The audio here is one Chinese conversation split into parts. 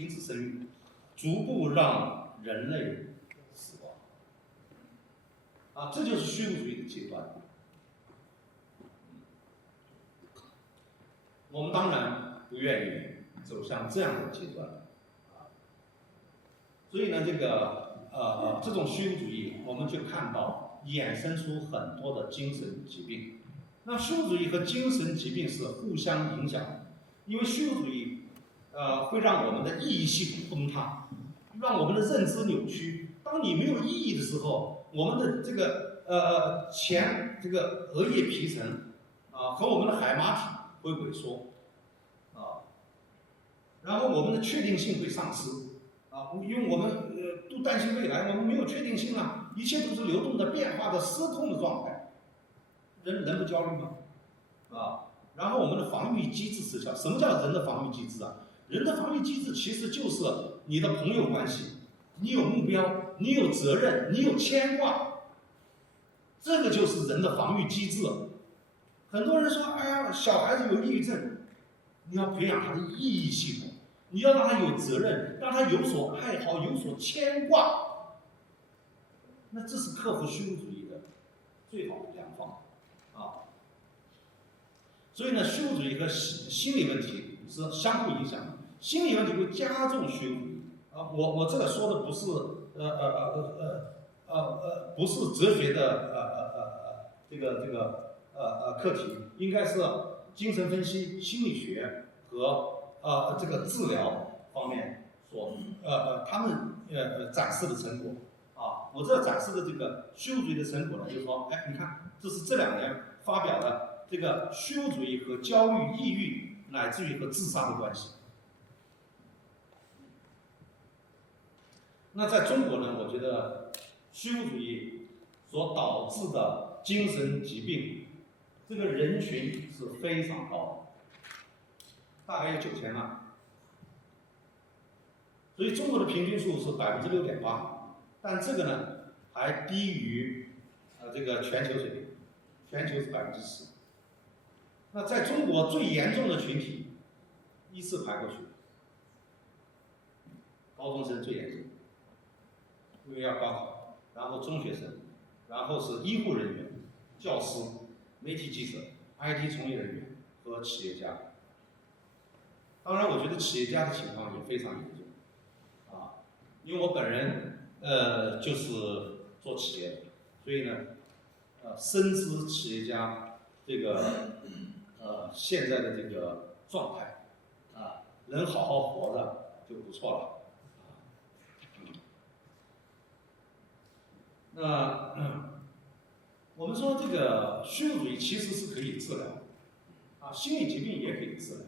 停止生育，逐步让人类死亡。这就是虚无主义的阶段。我们当然不愿意走向这样的阶段。所以呢，这种虚无主义，我们就看到衍生出很多的精神疾病。那虚无主义和精神疾病是互相影响的，因为虚无主义会让我们的意义系统崩塌，让我们的认知扭曲。当你没有意义的时候，我们的这个额叶皮层和我们的海马体会萎缩然后我们的确定性会丧失因为我们都担心未来，我们没有确定性了，一切都是流动的、变化的、失控的状态。人不焦虑吗？然后我们的防御机制失效。什么叫人的防御机制啊？人的防御机制其实就是你的朋友关系，你有目标，你有责任，你有牵挂，这个就是人的防御机制。很多人说，哎呀，小孩子有抑郁症，你要培养他的意义系统，你要让他有责任，让他有所爱好，有所牵挂。那这是克服虚无主义的最好的良方所以呢，虚无主义和心理问题是相互影响的，心理问题会加重虚无主义我这个说的不是不是哲学的课题，应该是精神分析、心理学和这个治疗方面他们展示的成果我这展示的这个虚无主义的成果呢，就是说，你看，这是这2年发表的这个虚无主义和焦虑、抑郁，乃至于和自杀的关系。那在中国呢，我觉得虚无主义所导致的精神疾病，这个人群是非常高的，大概有9000万。所以中国的平均数是6.8%，但这个呢还低于这个全球水平，全球是10%。那在中国最严重的群体依次排过去，高中生最严重，因为要高考，然后中学生，然后是医护人员、教师、媒体记者、IT 从业人员和企业家。当然，我觉得企业家的情况也非常严重因为我本人就是做企业的，所以呢深知企业家这个现在的这个状态能好好活着就不错了那我们说这个虚无主义其实是可以治疗心理疾病也可以治疗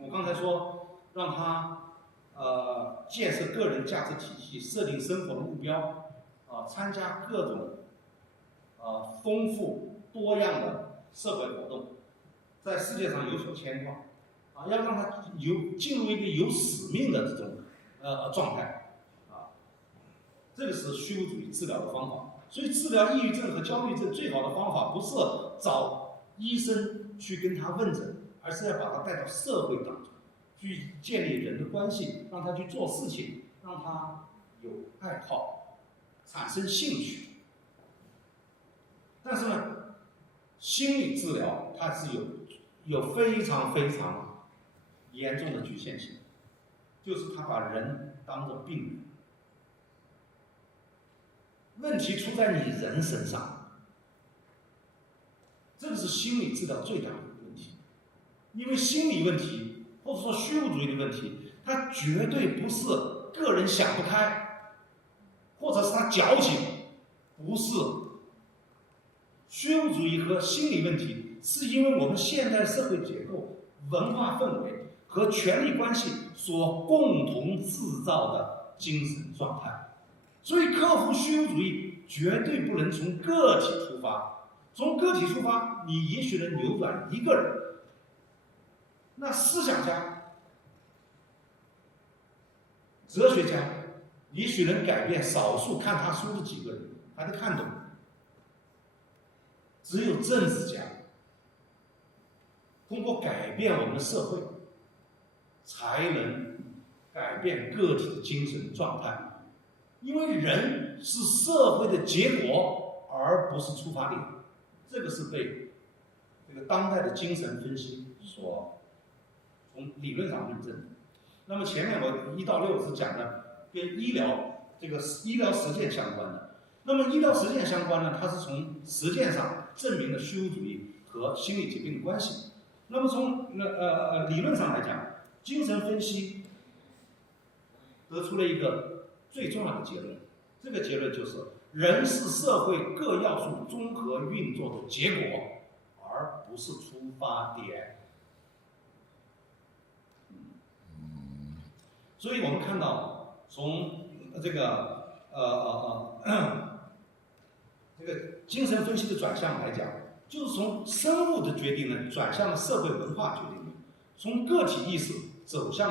我刚才说让他建设个人价值体系，设定生活的目标参加各种丰富多样的社会活动，在世界上有所牵挂要让他进入一个有使命的这种状态这个是虚无主义治疗的方法。所以治疗抑郁症和焦虑症最好的方法不是找医生去跟他问诊，而是要把他带到社会当中去建立人的关系，让他去做事情，让他有爱好，产生兴趣。但是呢，心理治疗它是有非常非常严重的局限性，就是他把人当作病人。问题出在你人身上，这个是心理治疗最大的问题。因为心理问题或者说虚无主义的问题，它绝对不是个人想不开，或者是他矫情，不是。虚无主义和心理问题是因为我们现代社会结构、文化氛围和权力关系所共同制造的精神状态。所以克服虚无主义绝对不能从个体出发，从个体出发你也许能扭转一个人，那思想家、哲学家也许能改变少数看他书的几个人，还能看懂。只有政治家通过改变我们的社会，才能改变个体的精神状态，因为人是社会的结果，而不是出发点。这个是被这个当代的精神分析所从理论上论证的。那么前面我1到6是讲的跟医疗实践相关的。那么医疗实践相关呢，它是从实践上证明了虚无主义和心理疾病的关系。那么从理论上来讲，精神分析得出了一个最重要的结论，这个结论就是人是社会各要素综合运作的结果，而不是出发点。所以我们看到，从这个精神分析的转向来讲，就是从生物的决定呢转向了社会文化决定的，从个体意识走向